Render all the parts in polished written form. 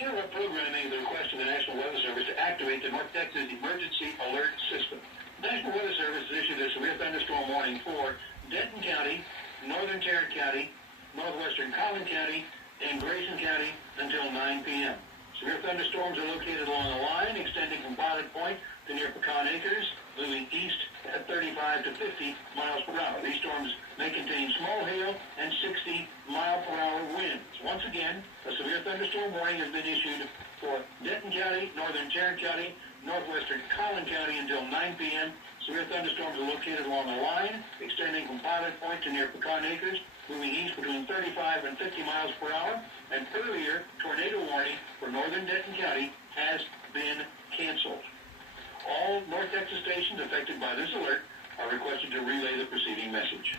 here we're programming the request of the National Weather Service to activate the North Texas Emergency Alert System. The National Weather Service has issued a severe thunderstorm warning for Denton County, northern Tarrant County, northwestern Collin County, and Grayson County until 9 p.m. Severe thunderstorms are located along a line extending from Pilot Point to near Pecan Acres, moving east at 35 to 50 miles per hour. These storms may contain small hail and 60-mile-per-hour winds. Once again, a severe thunderstorm warning has been issued for Denton County, northern Tarrant County, northwestern Collin County until 9 p.m. Severe thunderstorms are located along a line extending from Pilot Point to near Pecan Acres, moving east between 35 and 50 miles per hour. An earlier tornado warning for northern Denton County has been canceled. All North Texas stations affected by this alert are requested to relay the preceding message.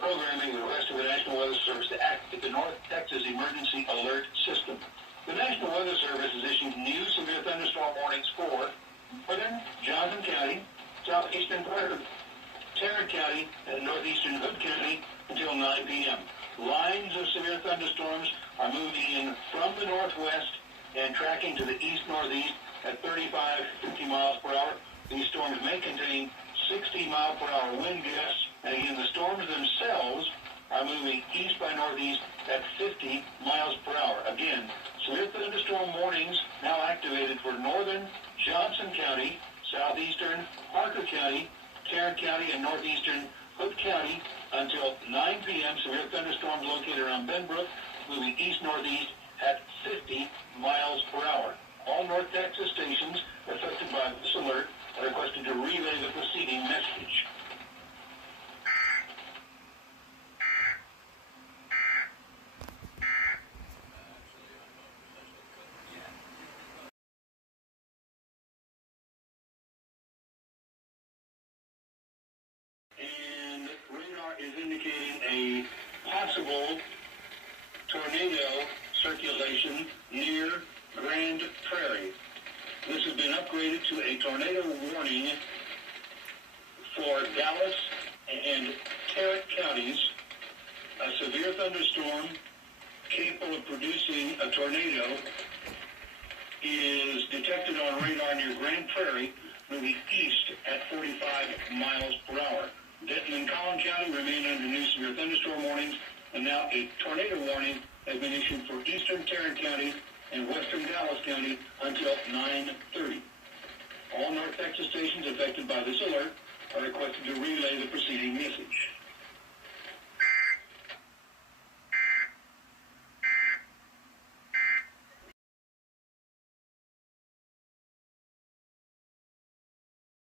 Programming the request of the National Weather Service to activate the North Texas Emergency Alert System. The National Weather Service has issued new severe thunderstorm warnings for northern Johnson County, southeastern part of Tarrant County, and northeastern Hood County until 9 p.m. Lines of severe thunderstorms are moving in from the northwest and tracking to the east-northeast at 35 to 50 miles per hour. These storms may contain 60-mile-per-hour wind gusts. And again, the storms themselves are moving east by northeast at 50 miles per hour. Again, severe thunderstorm warnings now activated for northern Johnson County, southeastern Parker County, Tarrant County, and northeastern Hood County until 9 p.m. Severe thunderstorms located around Benbrook, moving east-northeast at 50 miles per hour. All North Texas stations affected by this alert are requested to relay the preceding message. And radar is indicating a possible tornado circulation near Grand Prairie. This has been upgraded to a tornado warning for Dallas and Tarrant counties. A severe thunderstorm capable of producing a tornado is detected on radar near Grand Prairie, moving east at 45 miles per hour. Denton and Collin County remain under new severe thunderstorm warnings, and now a tornado warning has been issued for eastern Tarrant County and western Dallas County until 9:30. All North Texas stations affected by this alert are requested to relay the preceding message.